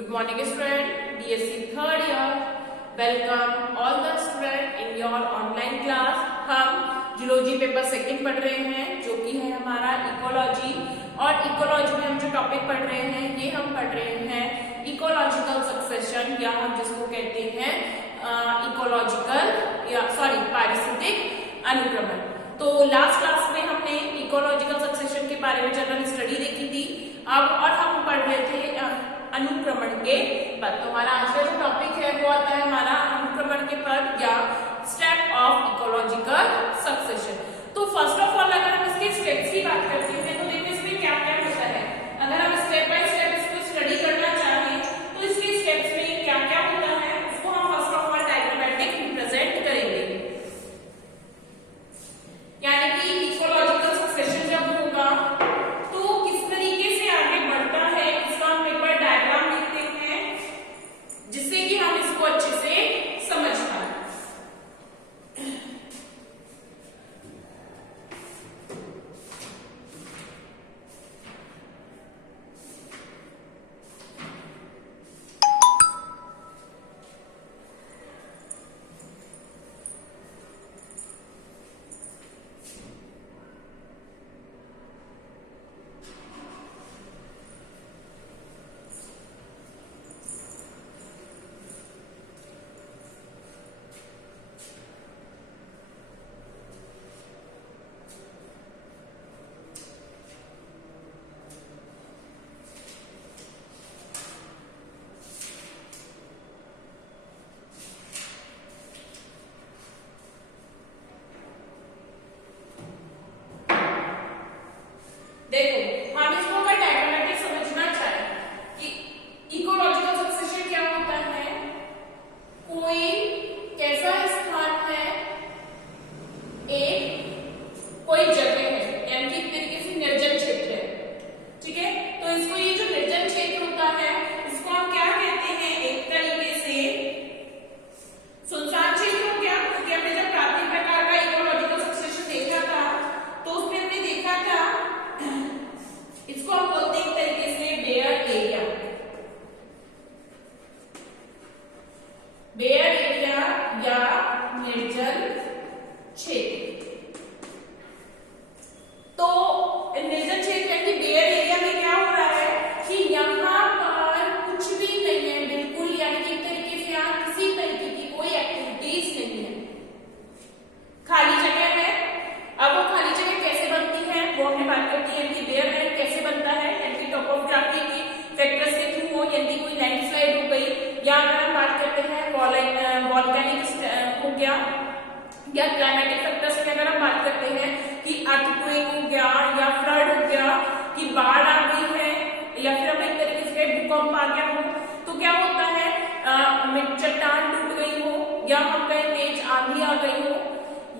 Good morning student, BSc third year. Welcome all the student in your online class. हम geology paper second पढ़ रहे हैं जो कि है हमारा इकोलॉजी। और इकोलॉजी में हम जो टॉपिक पढ़ रहे हैं ये हम पढ़ रहे हैं इकोलॉजिकल सक्सेशन, या हम जिसको कहते हैं पारिस्थितिक अनुक्रमण। तो लास्ट क्लास में हमने इकोलॉजिकल सक्सेशन के बारे में जनरल स्टडी देखी थी। अब और हम पढ़ रहे थे अनुक्रमण के पद। तो हमारा आज का जो टॉपिक है वो आता है हमारा अनुक्रमण के पद या स्टेप ऑफ इकोलॉजिकल सक्सेशन। तो फर्स्ट ऑफ ऑल अगर हम इसके स्टेप्स की बात करते हैं तो देखिए इसमें क्या क्या होता है। अगर हम स्टेप बाय स्टेप इसको स्टडी करना चाहें तो इसके स्टेप्स में क्या क्या होता है उसको हम first of all diagrammatic represent करेंगे। यानी कि इकोलॉजिकल सक्सेशन जब होगा तो किस तरीके से आगे बढ़ता है इसका हम पेपर डायग्राम लिखते हैं जिससे कि हम इसको अच्छे से समझ पाए। देखो हम इसको अगर डायग्रामेटिक समझना चाहें कि इकोलॉजिकल सक्सेशन क्या होता है, कोई कैसा स्थान है, एक कोई जगह है यानी कि एक तरीके से निर्जन क्षेत्र है, ठीक है। तो इसको ये जो निर्जन क्षेत्र होता है इसको हम क्या कहते हैं, एक तरीके से सुनसान क्षेत्र हो गया। क्योंकि हमने जब प्राथमिक प्रकार का इकोलॉजिकल सक्सेशन देखा था तो उसमें हमने देखा था इसको हम बोलते हैं एक तरीके से बेयर एरिया। बेयर एरिया या निर्जन क्षेत्र। तो निर्जन क्षेत्र यानी बेयर एरिया में क्या हो रहा है कि यहाँ पर कुछ भी नहीं है बिल्कुल, यानी कि एक तरीके से यहाँ किसी तरीके की कोई एक्टिविटीज नहीं है, खाली जगह है। अब वो खाली जगह कैसे बनती है वो हमने बात करती है कि बेयर लैंड कैसे बनता है, यानी कि टोपोग्राफी की फैक्टर्स के थ्रू हो, यानी कोई लैंडस्लाइड हो गई, या अगर हम बात करते हैं वॉल्केनिक हो गया, या क्लाइमेटिक फैक्टर्स में अगर हम बात करते हैं कि अर्थक्वेक हो गया या फ्लड हो गया, कि बाढ़ आ गई है, या फिर हम एक तरीके से भूकंप आ गया हो, तो क्या होता है चट्टान टूट गई हो, या हम कहीं तेज आंधी आ गई हो,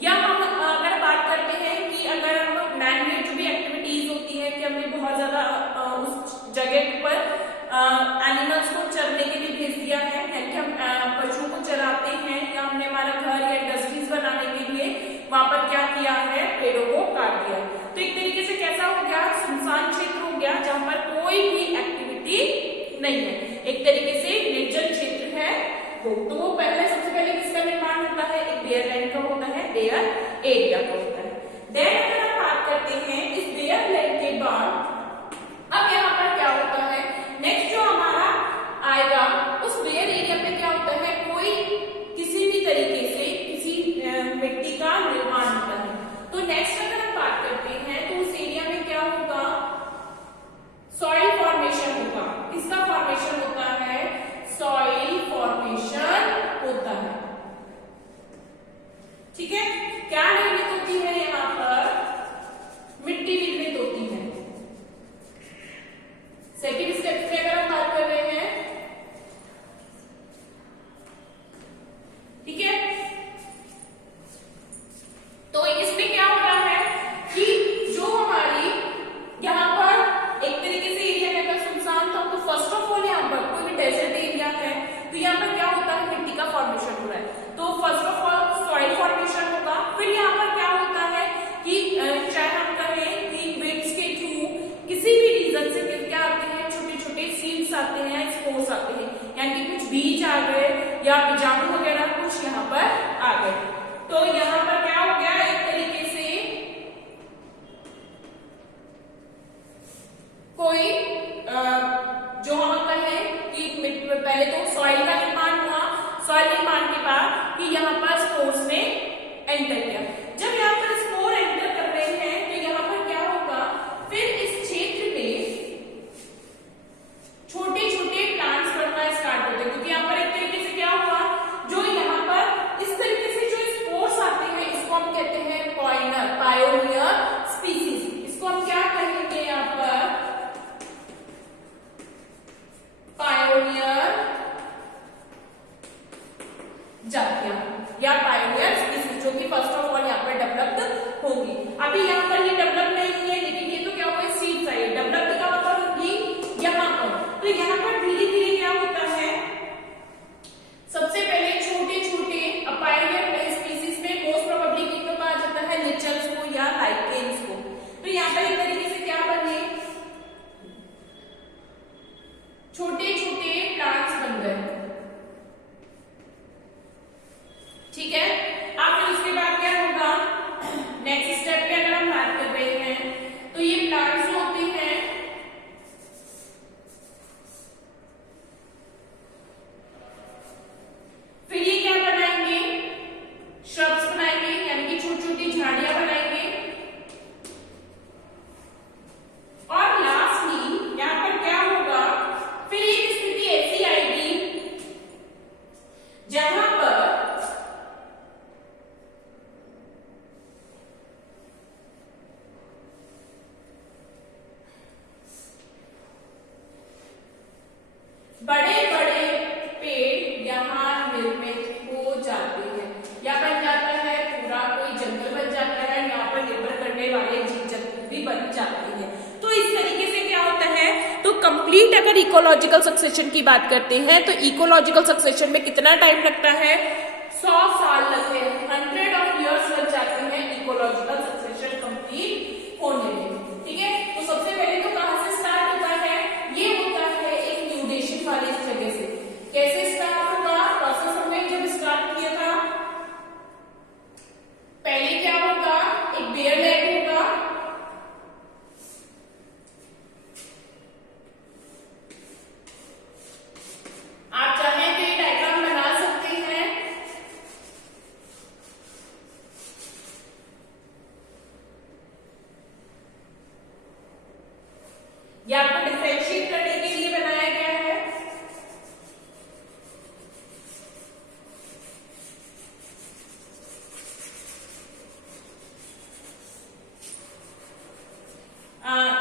या हम अगर बात करते हैं कि अगर हम मैनमेड जो भी एक्टिविटीज होती है कि हमने बहुत ज्यादा उस जगह पर एनिमल्स को चरने के लिए भेज दिया है, यानी कि हम पशुओं को चराते हैं, या हमने हमारा घर या इंडस्ट्रीज बनाने के लिए वहां पर क्या किया है, पेड़ों को काट दिया। तो एक तरीके से कैसा हो गया, सुनसान क्षेत्र हो गया जहां पर कोई भी एक्टिविटी नहीं है, एक तरीके से निर्जन क्षेत्र है वो। तो वो पहले सबसे पहले किसका निर्माण होता है, एक बेयर लैंड का होता है, बेयर एरिया का होता है। देन अगर हम बात करते हैं इस बेयर लैंड के बाद अब यहाँ पर क्या होता है, नेक्स्ट जो हमारा आएगा उस बेयर एरिया पे क्या होता है, कोई किसी भी तरीके से किसी मिट्टी का निर्माण होता है। तो नेक्स्ट अगर हम बात करते हैं तो उस एरिया में क्या होगा, सॉइल फॉर्मेशन होगा। इसका फॉर्मेशन होता है, सॉइल फॉर्मेशन होता है, ठीक है। क्या निर्मित होती है, यहाँ पर मिट्टी निर्मित होती है। सेकेंड स्टेप में अगर हम बात कर रहे हैं, ठीक है, तो इसमें क्या हो रहा है कि जो हमारी यहाँ पर एक तरीके से एरिया में अगर सुनसान था तो फर्स्ट ऑफ ऑल यहाँ पर कोई भी डेजर्ट एरिया है तो यहाँ पर क्या होता है, मिट्टी का फॉर्मेशन हो रहा है। तो first of all soil formation होगा, फिर यहाँ पर स्पोर्स आते हैं, यानी कि कुछ बीज आ गए या बीजाणु वगैरह कुछ यहाँ पर आ गए। तो यहाँ पर क्या हो गया, एक तरीके से कोई जो हम कहें कि पहले तो सॉइल का निर्माण हुआ, सॉइल निर्माण के बाद कि यहाँ पर स्पोर्स ने एंटर किया। जब यहाँ पर स्पोर एंटर कर रहे हैं तो यहाँ पर क्या होगा, फिर इस क्षेत्र में छोटे छोटे प्लांट्स बनना स्टार्ट होते हैं, क्योंकि यहाँ पर एक तरीके से क्या हुआ, जो यहाँ पर इस तरीके से जो स्पोर्स आते हैं इसको हम कहते हैं पायोनियर स्पीसीज। इसको हम क्या कहेंगे यहाँ पर, पायोनियर जातियां या पायोनियर स्पीसीज, जो कि फर्स्ट ऑफ ऑल यहाँ पर डेवलप्ड होंगी। अभी यहाँ पर ये डेवलप नहीं है, लेकिन ये तो क्या हुआ, सीड्स आई, डेवलप्ड का मतलब होगी यहाँ पर। तो यहाँ पर धीरे धीरे क्या होता है, सबसे पहले छोटे छोटे पायोनियर स्पीसीज में मोस्ट प्रोबेबली किसको कहा जाता है, लिचन्स को या लाइकेन्स को। तो यहाँ पर एक तरीके से क्या बने, छोटे छोटे प्लांट्स बन गए। ठीक है, अब फिर उसके बाद क्या होगा, नेक्स्ट स्टेप पे अगर हम बात कर रहे हैं तो ये प्लांट्स जो होते हैं फिर ये क्या बनाएंगे, श्रब्स बनाएंगे, यानी कि छोटी छोटी झाड़ियां बनाएंगे। और लास्टली यहाँ पर क्या होगा, फिर एक स्थिति ऐसी आएगी जहां पर बड़े बड़े पेड़ यहाँ निर्मित हो जाते हैं, या बन जाता है पूरा कोई जंगल बन जाता है, यहाँ पर निर्भर करने वाले जीव जंतु भी बन जाते हैं। तो इस तरीके से क्या होता है, तो कंप्लीट अगर इकोलॉजिकल सक्सेशन की बात करते हैं तो इकोलॉजिकल सक्सेशन में कितना टाइम लगता है, 100 साल लगते हैं, 100 of years लग जाते हैं इकोलॉजिकल सक्सेशन कंप्लीट होने में। ठीक है, तो सबसे पहले तो कहां से स्टार्ट होता है, ये होता है एक न्यूडेशन वाली जगह से। कैसे स्टार्ट होगा, प्रोसेस हमने जब स्टार्ट किया था, पहले क्या होगा, एक बेयर लैंड होगा, आप चाहें तो ये डायग्राम बना सकते हैं। ये आपको डिफरेंशिएट करने के लिए बनाया गया है।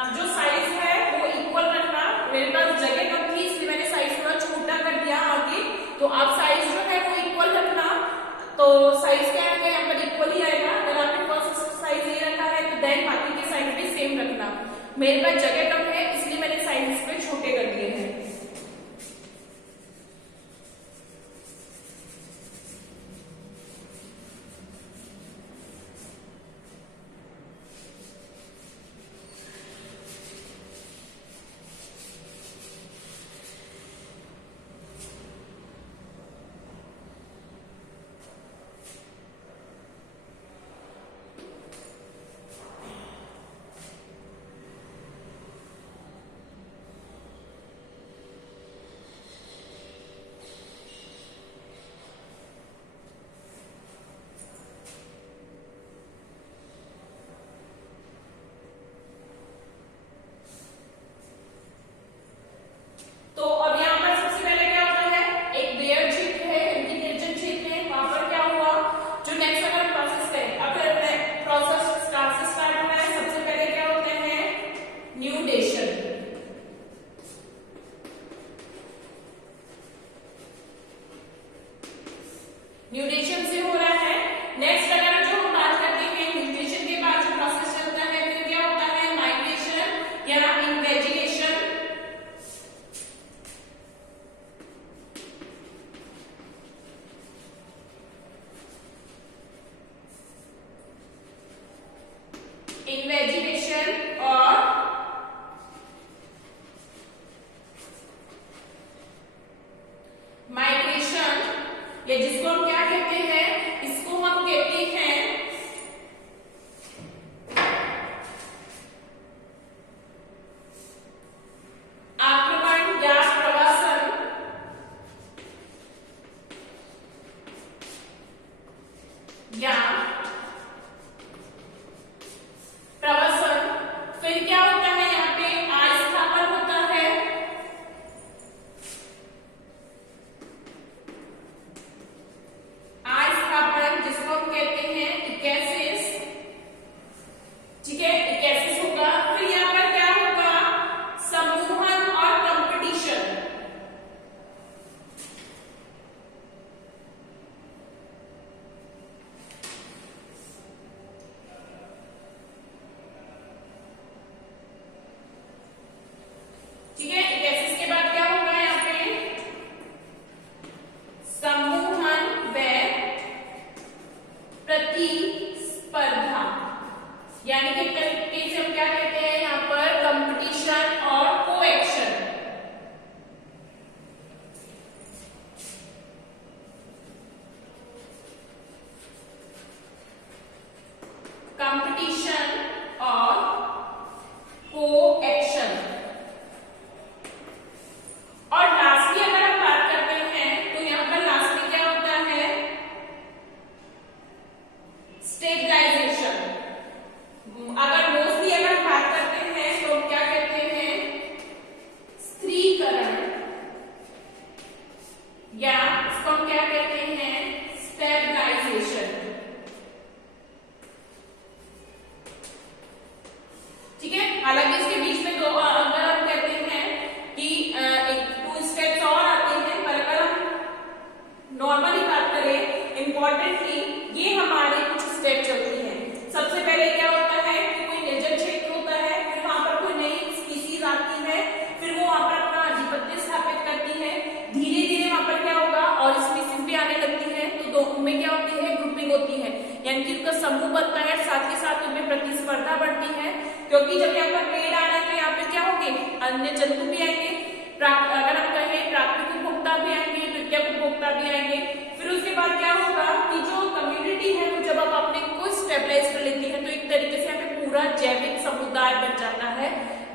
जो साइज है वो इक्वल रखना, मेरे पास जगह कम थी इसलिए मैंने साइज थोड़ा छोटा कर दिया आगे, तो आप साइज जो है वो इक्वल रखना। तो साइज क्या आएगा, यहाँ पर इक्वल ही आएगा। अगर आपने फर्स्ट साइज ये रखा है तो देन बाकी के साइज भी सेम रखना। मेरे पास जगह कम है इसलिए मैंने साइज पे छोटे कर दिए हैं। तो अब यहाँ पर सबसे पहले क्या होता है, एक बेयर क्षेत्र है, इनकी निर्जन क्षेत्र है, वहां पर क्या हुआ, जो नेक्स्ट अगर हम प्रोसेस करें, अगर प्रोसेस स्टार्ट से स्टार्ट होना है, सबसे पहले क्या होते हैं, न्यूडेशन। न्यूडेशन से हो रहा है। नेक्स्ट अगर जो हम बात करते हैं, न्यूडेशन के बाद जो प्रोसेस चलता है फिर क्या होता है, माइग्रेशन या इन्वेजिगेशन। इन्वेजिगेशन और कहते हैं, इसको हम कहते हैं आक्रमण या प्रवासन या प्रवासन। फिर क्या होता है, यहाँ पे अस्थापन होता है, अस्थापन जिसको हम कहते हैं इकेसिस। ठीक है, इकेसिस होगा। फिर यहाँ पर क्या होगा, समूहन और कंपटीशन। ठीक है, इकेसिस के बाद क्या होगा, यहाँ पे समूहन व प्रतिस्पर्धा, यानी कि तरीके से हम क्या कहते हैं यहाँ पर कंपटीशन और कोएक्शन। कंपटीशन और कोएक्शन। और लास्टली अगर हम बात करते हैं तो यहाँ पर लास्टली क्या होता है, स्टेबलाइजेशन। अगर मोस्टली अगर हम बात करते हैं तो क्या कहते हैं, स्थिरीकरण, या इसको हम क्या कहते हैं, स्टेबलाइजेशन। ठीक है, हालांकि इसके बीच में दो अगर हम कहते हैं कि एक 2 स्टेप्स और आते हैं, पर अगर हम नॉर्मली बात करें इंपॉर्टेंटली, ये हमारे कुछ स्टेप चलती हैं। सबसे पहले क्या होता है कि कोई निर्जन क्षेत्र होता है, फिर वहां पर कोई नई स्पीसीज आती है, फिर वो वहां पर अपना आधिपत्य स्थापित करती है। धीरे धीरे वहां पर क्या होगा, और स्पीसीज भी आने लगती है, तो दो में क्या होती है, ग्रुपिंग होती है, यानी कि उनका समूह बनता है, साथ के साथ उनमें प्रतिस्पर्धा बढ़ती है। क्योंकि जब यहाँ पर पेड़ आ रहे हैं तो यहाँ पे क्या होंगे, अन्य जंतु भी आएंगे, अगर हम कहें प्राकृतिक उपभोक्ता भी आएंगे, द्वितीयक उपभोक्ता भी आएंगे। फिर उसके बाद क्या होगा कि जो कम्युनिटी है वो जब आप अपने को स्टेबलाइज कर लेती है तो एक तरीके से यहाँ पे पूरा जैविक समुदाय बन जाता है,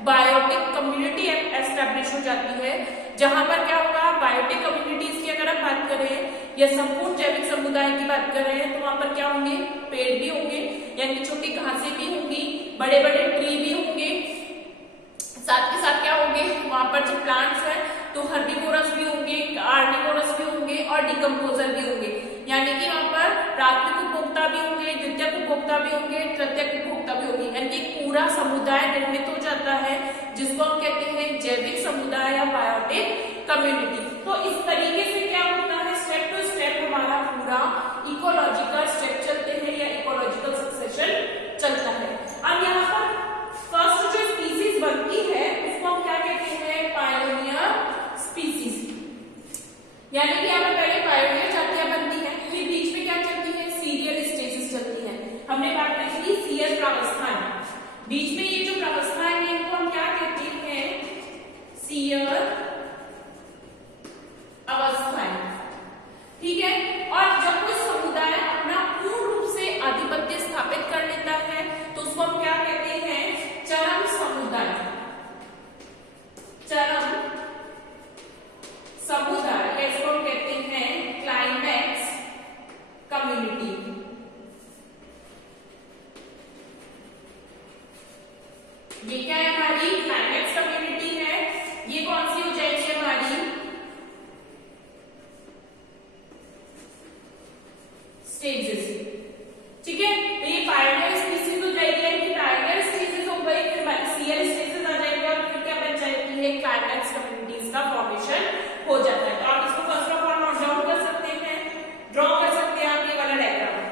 बायोटिक कम्युनिटी एस्टेब्लिश हो जाती है, जहां पर क्या होगा, बायोटिक कम्युनिटीज की अगर हम बात करें या संपूर्ण जैविक समुदाय की बात कर रहे हैं तो वहां पर क्या होंगे, पेड़ भी होंगे, यानी छोटी घासें भी होंगी, बड़े बड़े ट्री भी होंगे, साथ के साथ क्या होंगे, वहां पर जो प्लांट्स है तो हर्बिवोरस भी होंगे, कार्निवोरस भी होंगे और डिकम्पोजर भी होंगे, यानी कि वहां पर प्राथमिक उपभोक्ता भी होंगे, द्वितीयक उपभोक्ता भी होंगे, तृतीयक उपभोक्ता भी होंगे, यानी कि पूरा समुदाय निर्मित हो जाता है, जिसको हम कहते हैं जैविक समुदाय या बायोटिक कम्युनिटी। तो इस तरीके से क्या होता है, स्टेप टू स्टेप हमारा पूरा इकोलॉजिकल स्टेप चलते हैं या इकोलॉजिकल सक्सेशन चलता है। अब यहाँ पर फर्स्ट जो स्पीसीज बनती है उसको हम क्या कहते हैं, पायोनियर स्पीसीज, यानी कि यहाँ पर पहले पायोनियर जातियां बनती है, फिर बीच में क्या चलती है, सीरियल स्टेजेस चलती है। हमने बात करी थी सीरियल प्रावस्थाएं, बीच में ये जो प्रावस्थाएं हैं इनको हम क्या कहते हैं, सीरियल अवस्थाएं। ठीक है, और जब कोई समुदाय अपना पूर्ण रूप से आधिपत्य स्थापित कर लेता है तो उसको हम क्या कहते हैं, चरम समुदाय। चरम समुदाय या इसको हम कहते हैं क्लाइमैक्स कम्युनिटी। ये क्या है, हमारी क्लाइमैक्स कम्युनिटी है। ये कौन सी हो जाएगी, हमारी स्टेजेस। ठीक है, तो ये पायोनियर स्पीसीज हो जाएगी, यानी पायोनियर स्पीसीज हो गई, फिर सीरियल स्टेजेस आ जाएंगे और फिर क्या बन जाएगी है, क्लाइमैक्स कम्युनिटीज का फॉर्मेशन हो जाता है। तो आप इसको first of all note down कर सकते हैं, ड्रॉ कर सकते हैं आप ये वाला डायग्राम।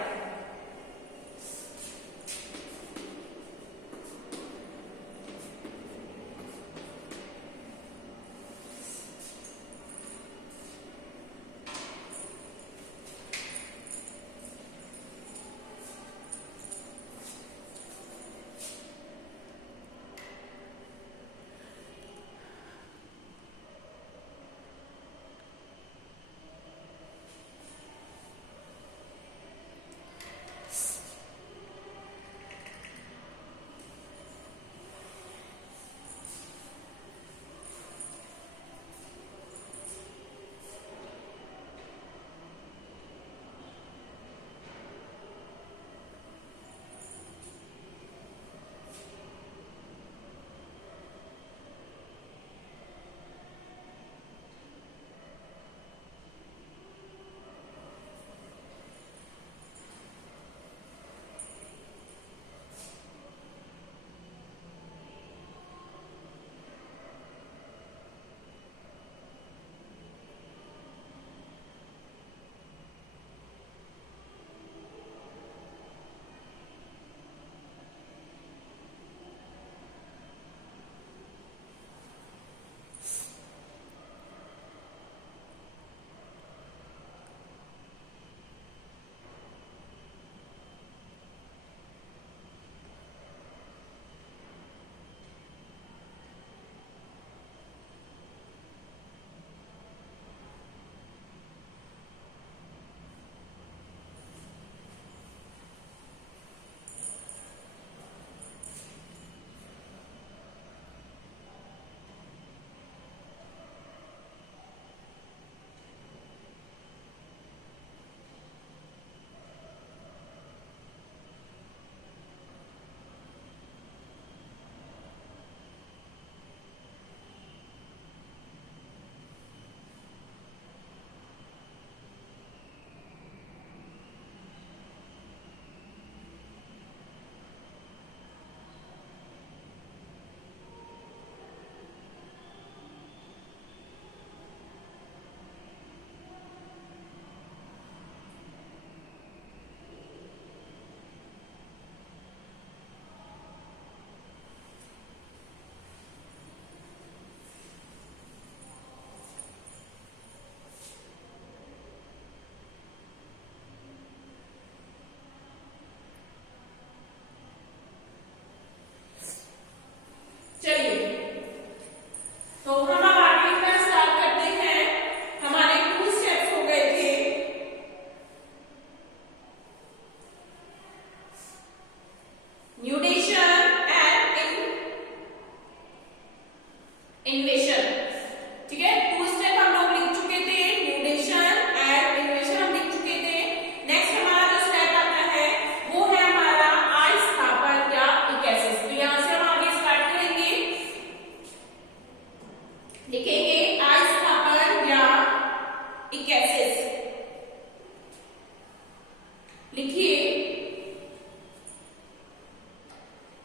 लिखिए,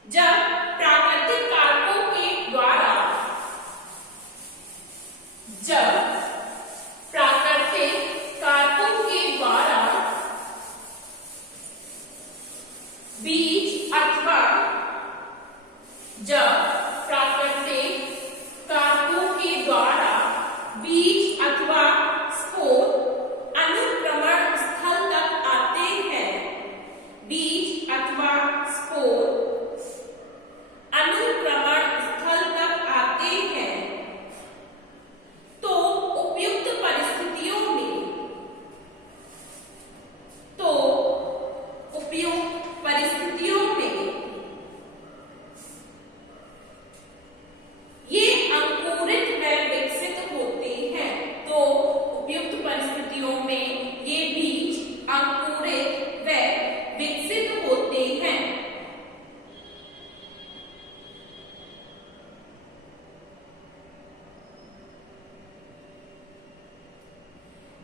जब प्राकृतिक कारकों के द्वारा बीज अथवा जब प्राकृतिक कारकों के द्वारा बीज अथवा स्पोर अनुक्रमण स्थल तक आते हैं, बीज अथवा स्पोर अनुक्रमण स्थल तक आते हैं, तो उपयुक्त परिस्थितियों में ये अंकुरित व विकसित होते हैं। तो उपयुक्त परिस्थितियों में ये बीज अंकुरित व विकसित होते हैं।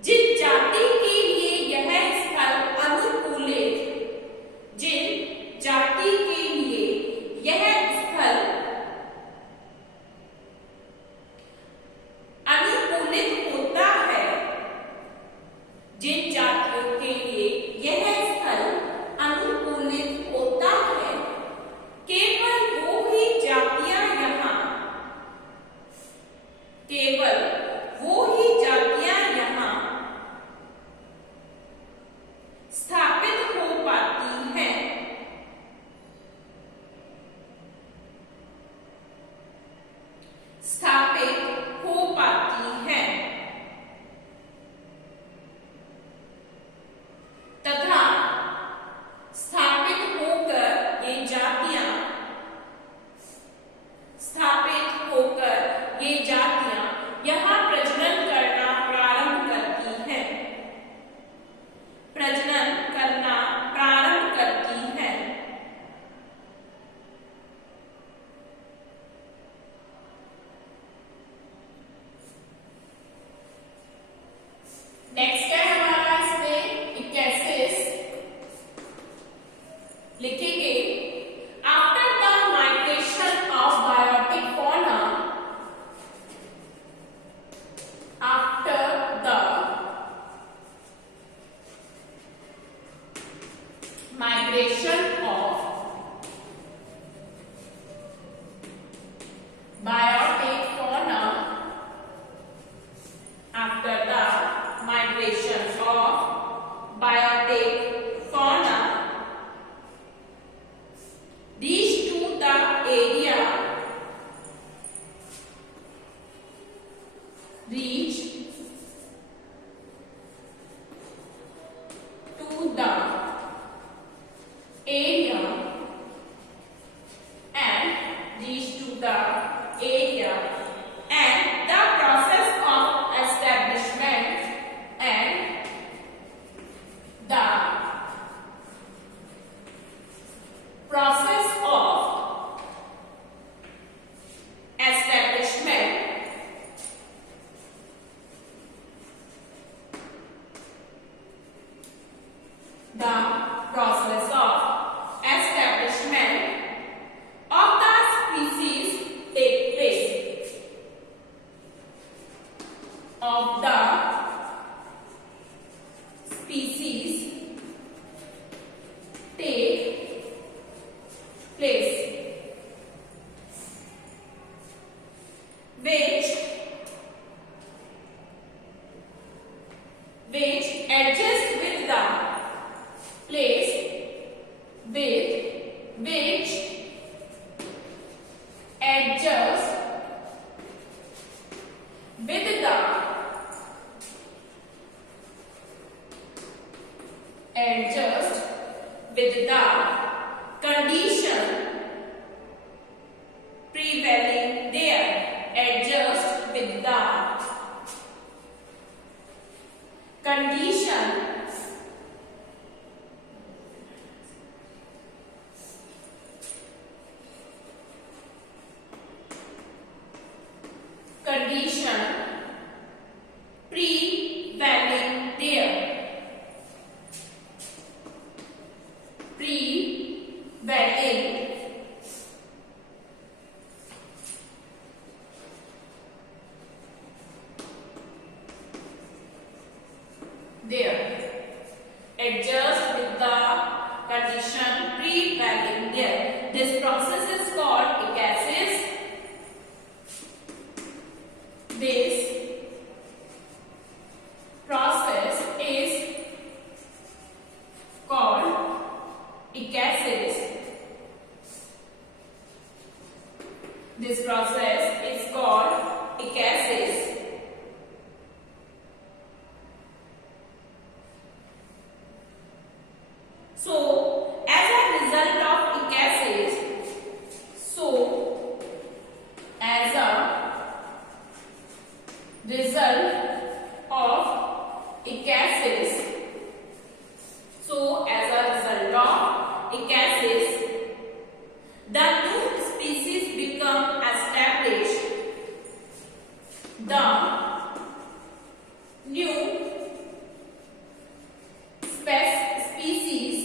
जिन जाति के लिए यह स्थल अनुकूलित, जिन जाति के लिए यह स्थल अनुकूलित होता है, जिन जातियों के लिए यह स्थल अनुकूलित होता है, केवल वो ही जातियां यहाँ, केवल वो ही जातियां यहाँ स्थापित हो पाती हैं। स्थापित हो पाती हैं तथा स्थापित होकर ये जातियां, स्थापित होकर ये जातियां यहाँ प्रजनन करना प्रारंभ करती हैं, प्रजनन करना प्रारंभ करती हैं। नेक्स्ट है हमारा इसमें 81, लिखेंगे, after the migration of biotic fauna, after the migration of biotic fauna, after the migration of biotic fauna reach to the area, reach to the area and reach to the area, and the process of establishment and the process of establishment the process of establishment of the species take place, of the species take place, which adjust with the place, with which adjust with the condition prevailing there, adjust with the condition prevailing there, conversion prevailing there. This process is called ecasis. This process is called ecasis. This process is called ecasis. So, as a result of ecasis, as a result of ecasis, the new species become established. The new species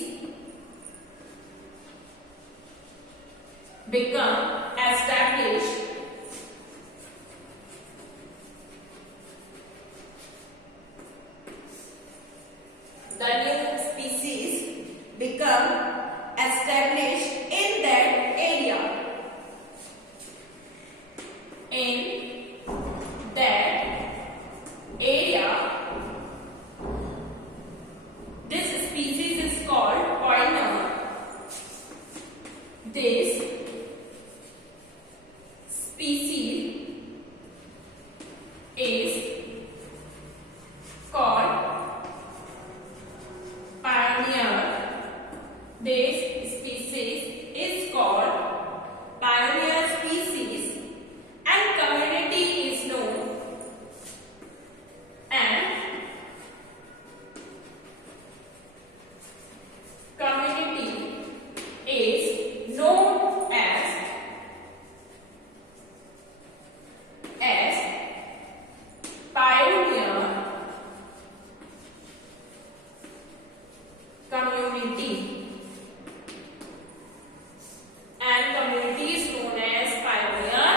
become established. The new species become established in that area. In that area, this species is called polliner. This species is called pioneer. This species is called pioneer species, and community is known as pioneer community, and community is known as pioneer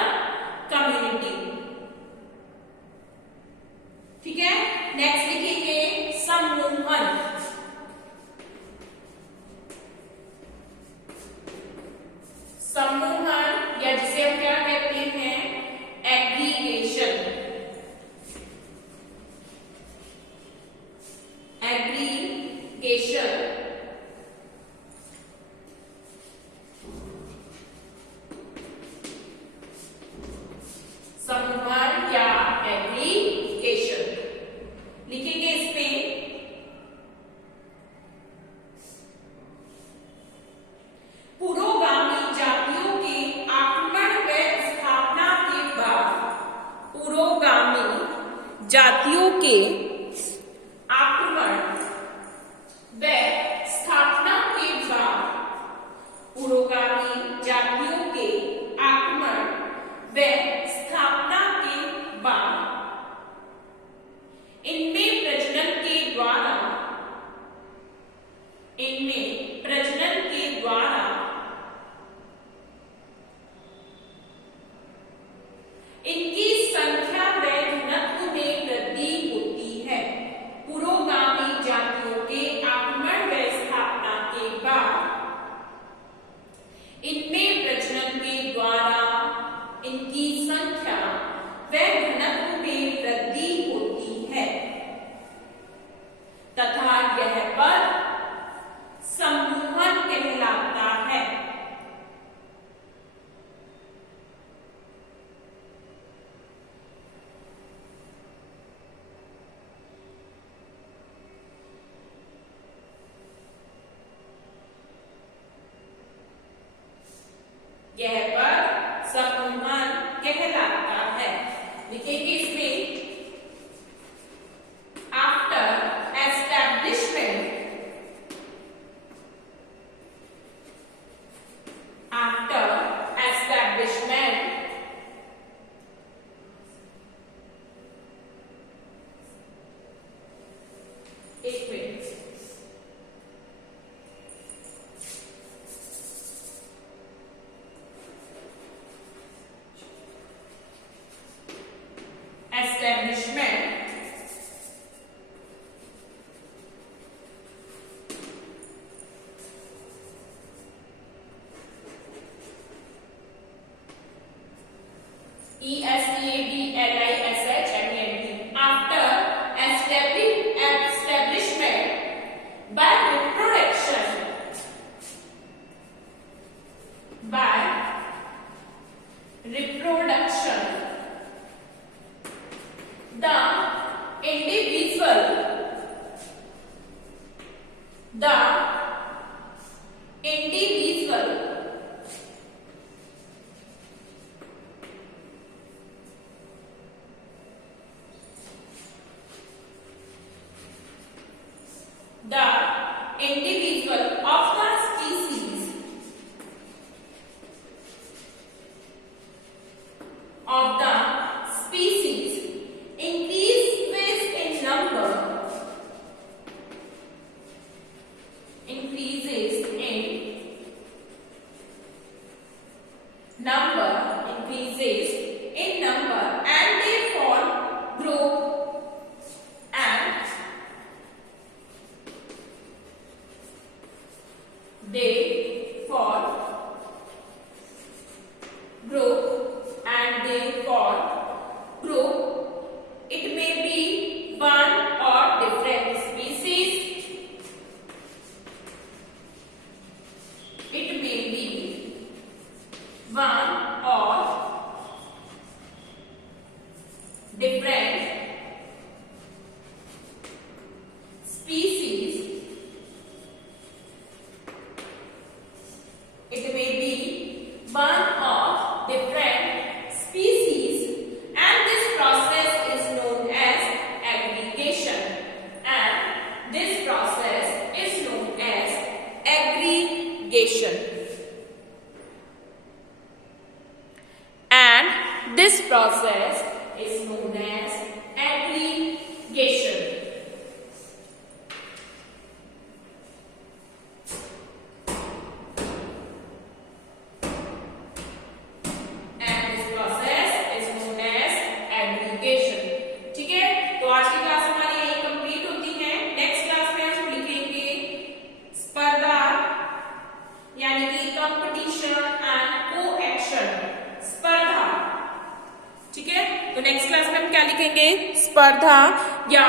community. ठीक है, next लिखेंगे समूहन. समूहन या जिसे हम क्या कहते हैं, एग्रीगेशन. एग्रीगेशन समूहन या एग्रीगेशन लिखेंगे. इसमें पुरोगामी जातियों के आक्रमण व स्थापना के बाद, पुरोगामी जातियों के आक्रमण व स्थापना के बाद, पुरोगामी जातियों के आक्रमण व स्थापना के बाद इनमें प्रजनन के द्वारा इनकी संख्या व घनत्व में वृद्धि होती है. पुरोगामी जातियों के आक्रमण व स्थापना के बाद इनमें प्रजनन के द्वारा इनकी संख्या व घनत्व में वृद्धि होती है तथा यह पद समूहन कहलाता है. यह पद समूहन कहलाता है. लिखेंगे इसमें आफ्टर एस्टैब्लिशमेंट, आफ्टर एस्टैब्लिशमेंट एक minute. they for group and they for group. It may be one or different species. It may be one or different species. It may be one of different species, and this process is known as aggregation. And this process is known as aggregation. And this process is known as aggregation. ठीक है, तो आज की class हमारी यही complete होती है। Next class में हम लिखेंगे स्पर्धा यानी कि कंपटीशन एंड कोएक्शन। स्पर्धा, ठीक है, तो नेक्स्ट क्लास में हम क्या लिखेंगे? स्पर्धा या